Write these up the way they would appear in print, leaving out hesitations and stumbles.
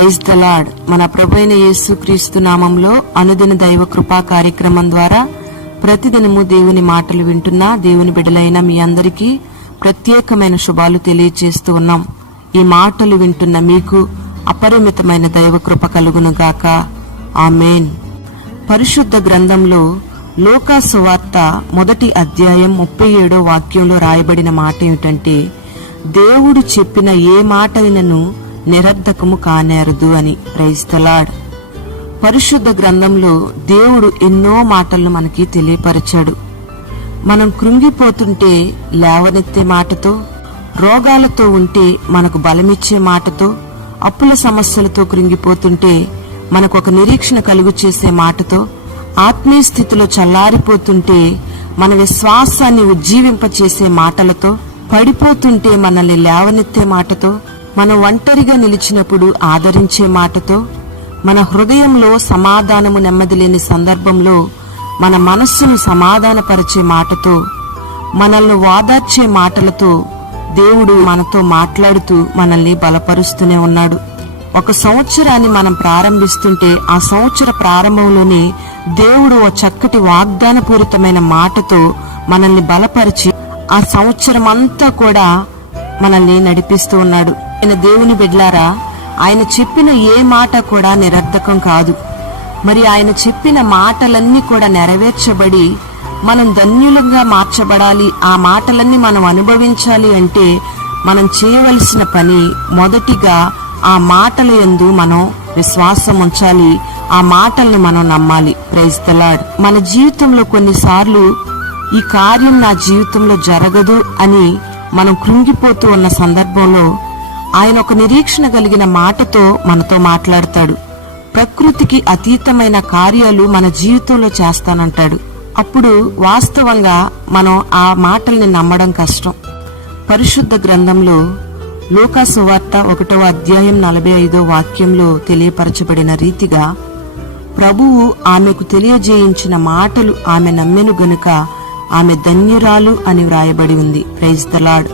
Praise the lord. మన ప్రభువైన యేసుక్రీస్తు నామంలో అనుదిన దైవ కృపా కార్యక్రమం ద్వారా ప్రతిదినము దేవుని మాటలు వింటున్న దేవుని బిడ్డలైన మీ అందరికీ ప్రత్యేకమైన శుభాలు తెలియజేస్తూ ఉన్నాం. ఈ మాటలు వింటున్న మీకు అపరిమితమైన దైవ కృప కలుగును గాక. ఆమేన్. పరిశుద్ధ గ్రంథంలో లూకా సువార్త 1వ అధ్యాయం 37వ వాక్యంలో రాయబడిన మాట ఏమిటంటే, దేవుడు చెప్పిన ఏ మాట అయినను నిరర్ధకము కానేరదు అని. Praise the lord. పరిశుద్ధ గ్రంథంలో దేవుడు ఎన్నో మాటలను మనకి తెలియపరిచాడు. మనం కృంగిపోతుంటే లేవనెత్తే మాటతో, రోగాలతో ఉంటే మనకు బలమిచ్చే మాటతో, అప్పుల సమస్యలతో కృంగిపోతుంటే మనకు ఒక నిరీక్షణ కలుగు చేసే మాటతో, ఆత్మీయ స్థితిలో చల్లారిపోతుంటే మన విశ్వాసాన్ని ఉజ్జీవింపచేసే మాటలతో, పడిపోతుంటే మనల్ని లేవనెత్తే మాటతో, మనం ఒంటరిగా నిలిచినప్పుడు ఆదరించే మాటతో, మన హృదయంలో సమాధానము నెమ్మది లేని సందర్భంలో మన మనస్సును సమాధానపరిచే మాటతో, మనల్ని వాదార్చే మాటలతో దేవుడు మనతో మాట్లాడుతూ మనల్ని బలపరుస్తూనే ఉన్నాడు. ఒక సంవత్సరాన్ని మనం ప్రారంభిస్తుంటే ఆ సంవత్సర ప్రారంభంలోనే దేవుడు ఓ చక్కటి వాగ్దానపూరితమైన మాటతో మనల్ని బలపరిచి ఆ సంవత్సరం అంతా కూడా మనల్ని నడిపిస్తూ ఉన్నాడు. ఆయన దేవుని బిడ్డలారా, ఆయన చెప్పిన ఏ మాట కూడా నిరర్ధకం కాదు. మరి ఆయన చెప్పిన మాటలన్నీ కూడా నెరవేర్చబడి మనం ధన్యులంగా మార్చబడాలి, ఆ మాటలన్నీ మనం అనుభవించాలి అంటే మనం చేయవలసిన పని మొదటిగా ఆ మాటల యందు మనం విశ్వాసం ఉంచాలి, ఆ మాటల్ని మనం నమ్మాలి. Praise the lord. మన జీవితంలో కొన్నిసార్లు ఈ కార్యం నా జీవితంలో జరగదు అని మనం కృంగిపోతూ ఉన్న సందర్భంలో ఆయన ఒక నిరీక్షణ కలిగిన మాటతో మనతో మాట్లాడతాడు. ప్రకృతికి అతీతమైన కార్యాలు మన జీవితంలో చేస్తానంటాడు. అప్పుడు వాస్తవంగా మనం ఆ మాటల్ని నమ్మడం కష్టం. పరిశుద్ధ గ్రంథంలో లూకా సువార్త 1వ అధ్యాయం 45వ వాక్యంలో తెలియపరచబడిన రీతిగా ప్రభువు ఆమెకు తెలియజేయించిన మాటలు ఆమె నమ్మెను గనుక ఆమె ధన్యురాలు అని వ్రాయబడి ఉంది. Praise the lord.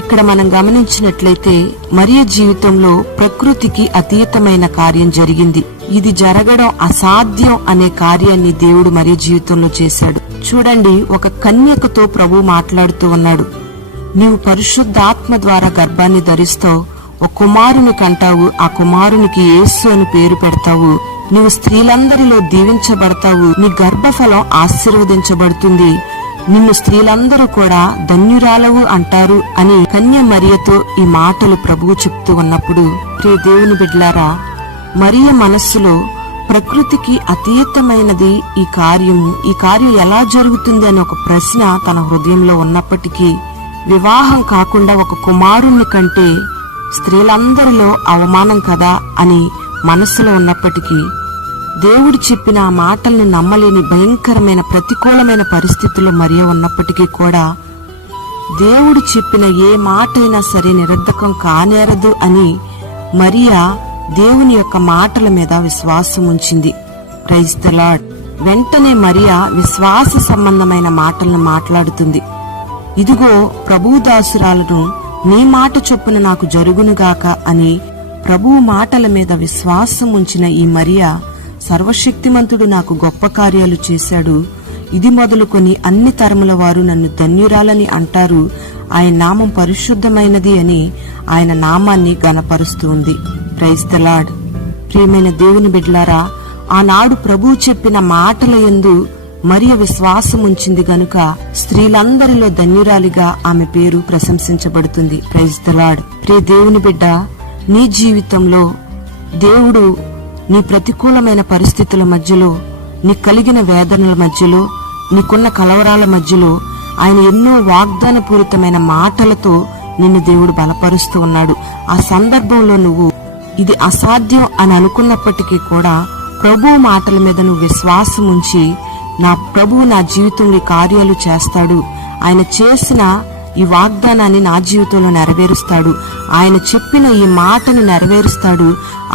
ఇక్కడ మనం గమనించినట్లయితే మరియ జీవితంలో ప్రకృతికి అతీతమైన కార్యం జరిగింది. ఇది జరగడం అసాధ్యం అనే కార్యాన్ని దేవుడు మరియ జీవితంలో చేశాడు. చూడండి, ఒక కన్యకతో ప్రభు మాట్లాడుతూ ఉన్నాడు. నీవు పరిశుద్ధాత్మ ద్వారా గర్భాన్ని ధరిస్తావు, ఒక కుమారుని కంటావు, ఆ కుమారునికి యేసు అని పేరు పెడతావు, నీవు స్త్రీలందరిలో దీవించబడతావు, నీ గర్భఫలం ఆశీర్వదించబడుతుంది, నిన్ను స్త్రీలందరూ కూడా ధన్యురాలవు అంటారు అని కన్య మరియతో ఈ మాటలు ప్రభువు చెప్తూ ఉన్నప్పుడు, ప్రియ దేవుని బిడ్డలారా, మరియ మనస్సులో ప్రకృతికి అతీతమైనది ఈ కార్యం ఎలా జరుగుతుంది అనే ఒక ప్రశ్న తన హృదయంలో ఉన్నప్పటికీ, వివాహం కాకుండా ఒక కుమారుణ్ణి కంటే స్త్రీలందరిలో అవమానం కదా అని మనస్సులో ఉన్నప్పటికీ, దేవుడు చెప్పిన ఆ మాటల్ని నమ్మలేని భయంకరమైన ప్రతికూలమైన పరిస్థితుల్లో మరియ ఉన్నప్పటికీ కూడా దేవుడు చెప్పిన ఏ మాట అయినా సరే నిరర్ధకం కానేరదు అని మరియా దేవుని యొక్క మాటల మీద విశ్వాసం ఉంచింది. Praise the lord. వెంటనే మరియా విశ్వాస సంబంధమైన మాటలను మాట్లాడుతుంది. ఇదిగో ప్రభువు దాసురాలను, నీ మాట చొప్పున నాకు జరుగునుగాక అని ప్రభువు మాటల మీద విశ్వాసం ఉంచిన ఈ మరియా, సర్వశక్తిమంతుడు నాకు గొప్ప కార్యాలు చేశాడు, ఇది మొదలుకొని అన్ని తరముల వారు నన్ను ధన్యురాలని అంటారు, ఆయన నామం పరిశుద్ధమైనది అని ఆయన నామాన్ని గణపరుస్తూ ఉంది. Praise the lord. ప్రియమైన దేవుని బిడ్డలారా, ఆనాడు ప్రభువు చెప్పిన మాటల యందు మరియ విశ్వాసం ఉంచింది గనుక స్త్రీలందరిలో ధన్యురాలిగా ఆమె పేరు ప్రశంసించబడుతుంది. Praise the Lord. ప్రియ దేవుని బిడ్డ, నీ జీవితంలో దేవుడు నీ ప్రతికూలమైన పరిస్థితుల మధ్యలో, నీ కలిగిన వేదనల మధ్యలో, నీకున్న కలవరాల మధ్యలో ఆయన ఎన్నో వాగ్దానపూరితమైన మాటలతో నిన్ను దేవుడు బలపరుస్తూ ఉన్నాడు. ఆ సందర్భంలో నువ్వు ఇది అసాధ్యం అని అనుకున్నప్పటికీ కూడా ప్రభువు మాటల మీద నువ్వు విశ్వాసం ఉంచి, నా ప్రభువు నా జీవితంలో కార్యాలు చేస్తాడు, ఆయన చేసిన ఈ వాగ్దానాన్ని నా జీవితంలో నెరవేరుస్తాడు, ఆయన చెప్పిన ఈ మాటను నెరవేరుస్తాడు,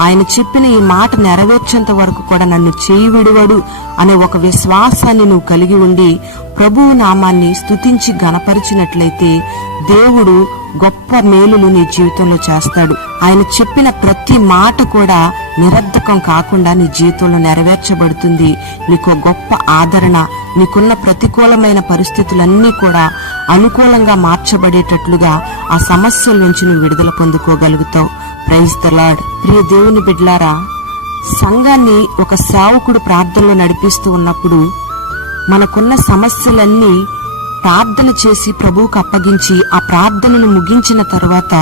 ఆయన చెప్పిన ఈ మాట నెరవేర్చేంత వరకు కూడా నన్ను చేయి విడువడు అనే ఒక విశ్వాసాన్ని నువ్వు కలిగి ఉండి ప్రభువు నామాన్ని స్తుతించి గణపరిచినట్లయితే దేవుడు గొప్ప మేలులు నీ జీవితంలో చేస్తాడు. ఆయన చెప్పిన ప్రతి మాట కూడా నిరర్ధకం కాకుండా నీ జీవితంలో నెరవేర్చబడుతుంది. నీకు గొప్ప ఆదరణ, నీకున్న ప్రతికూలమైన పరిస్థితులన్నీ కూడా అనుకూలంగా మార్చబడేటట్లుగా ఆ సమస్యల నుంచి నువ్వు విడుదల పొందుకోగలుగుతావు. Praise the Lord. ప్రియ దేవుని బిడ్డలారా, సంఘాన్ని ఒక సేవకుడు ప్రార్థనలో నడిపిస్తూ ఉన్నప్పుడు మనకున్న సమస్యలన్నీ ప్రార్థన చేసి ప్రభువుకు అప్పగించి ఆ ప్రార్థనను ముగించిన తర్వాత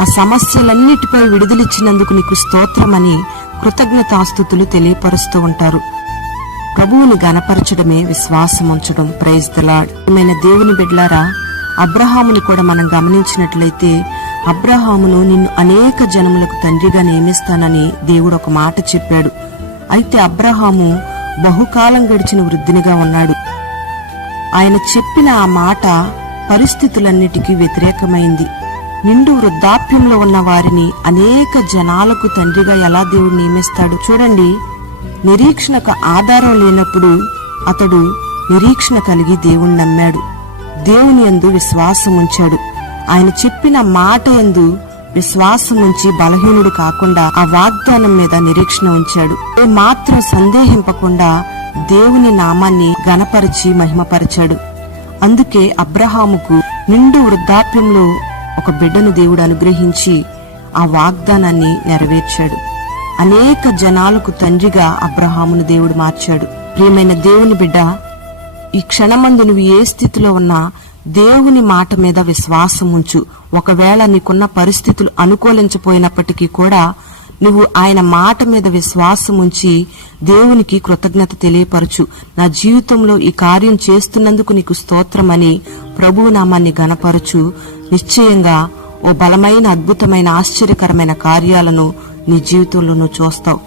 ఆ సమస్యలన్నిటిపై విడుదలిచ్చినందుకు నీకు స్తోత్రమని కృతజ్ఞతాస్తుతులు తెలియపరుస్తూ ఉంటారు. ప్రభువుని గణపరచడమే విశ్వాసం ఉంచడం. Praise the lord. దేవుని బిడ్డలారా, అబ్రహాముని కూడా మనం గమనించినట్లయితే అబ్రహామును నిన్ను అనేక జనములకు తండ్రిగా నియమిస్తానని దేవుడు ఒక మాట చెప్పాడు. అయితే అబ్రహాము బహుకాలం గడిచిన వృద్ధునిగా ఉన్నాడు. ఆయన చెప్పిన ఆ మాట పరిస్థితులన్నిటికీ వ్యతిరేకమైంది. నిండు వృద్ధాప్యంలో ఉన్న వారిని అనేక జనాలకు తండ్రిగా ఎలా దేవుడు నియమిస్తాడు చూడండి. నిరీక్షణకు ఆధారం లేనప్పుడు అతడు నిరీక్షణ కలిగి దేవుణ్ణి నమ్మాడు. దేవుని యందు విశ్వాసం ఉంచాడు. ఆయన చెప్పిన మాట యందు విశ్వాసం ఉంచి బలహీనుడు కాకుండా ఆ వాగ్దానం మీద నిరీక్షణ ఉంచాడు. మాత్రం సందేహింపకుండా దేవుని నామాన్ని గణపరిచి మహిమపరిచాడు. అందుకే అబ్రహాముకు నిండు వృద్ధాప్యంలో ఒక బిడ్డను దేవుడు అనుగ్రహించి ఆ వాగ్దానాన్ని నెరవేర్చాడు. అనేక జనాలకు తండ్రిగా అబ్రహామును దేవుడు మార్చాడు. ప్రియమైన దేవుని బిడ్డ, ఈ క్షణమందు నువ్వు ఏ స్థితిలో ఉన్నా దేవుని మాట మీద విశ్వాసం ఉంచు. ఒకవేళ నీకున్న పరిస్థితులు అనుకూలించపోయినప్పటికీ కూడా నువ్వు ఆయన మాట మీద విశ్వాసం ఉంచి దేవునికి కృతజ్ఞత తెలియపరచు. నా జీవితంలో ఈ కార్యం చేస్తున్నందుకు నీకు స్తోత్రమని ప్రభువు నామాన్ని గణపరచు. నిశ్చయంగా ఓ బలమైన అద్భుతమైన ఆశ్చర్యకరమైన కార్యాలను నీ జీవితంలో నువ్వు చూస్తావు.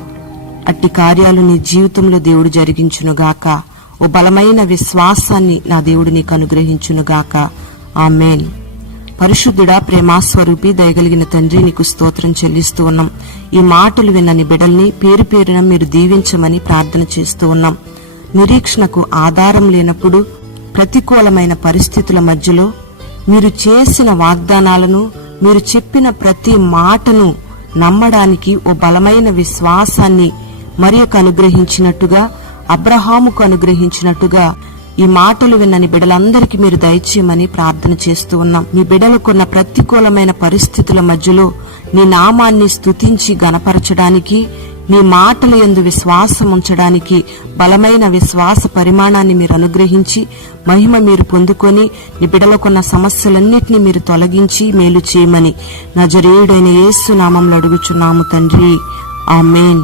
అట్టి కార్యాలు నీ జీవితంలో దేవుడు జరిగించునుగాక. ఓ బలమైన విశ్వాసాన్ని నా దేవుడు నీకు అనుగ్రహించునుగాక. ఆమేన్. పరిశుద్ధుడా, ప్రేమాస్వరూపి, దయగలిగిన తండ్రి, నీకు స్తోత్రం చెల్లిస్తూ ఉన్నాం. ఈ మాటలు విన్నని బిడ్డల్ని పేరు పేరున మీరు దీవించమని ప్రార్థన చేస్తూ ఉన్నాం. నిరీక్షణకు ఆధారం లేనప్పుడు, ప్రతికూలమైన పరిస్థితుల మధ్యలో మీరు చేసిన వాగ్దానాలను, మీరు చెప్పిన ప్రతి మాటను నమ్మడానికి ఓ బలమైన విశ్వాసాన్ని మరియకు అనుగ్రహించినట్టుగా, అబ్రహాముకు అనుగ్రహించినట్టుగా ఈ మాటలు విన్నని బిడ్డలందరికీ మీరు దయచేయమని ప్రార్థన చేస్తూ ఉన్నాం. మీ బిడ్డలకున్న ప్రతికూలమైన పరిస్థితుల మధ్యలో నీ నామాన్ని స్తుతించి గణపరచడానికి, నీ మాటల యందు విశ్వాసం ఉంచడానికి బలమైన విశ్వాస పరిమాణాన్ని మీరు అనుగ్రహించి మహిమ మీరు పొందుకొని నీ బిడ్డలకున్న సమస్యలన్నిటినీ మీరు తొలగించి మేలు చేయమని నజరేయుడైన యేసు నామములో అడుగుచున్నాము తండ్రి. ఆమేన్.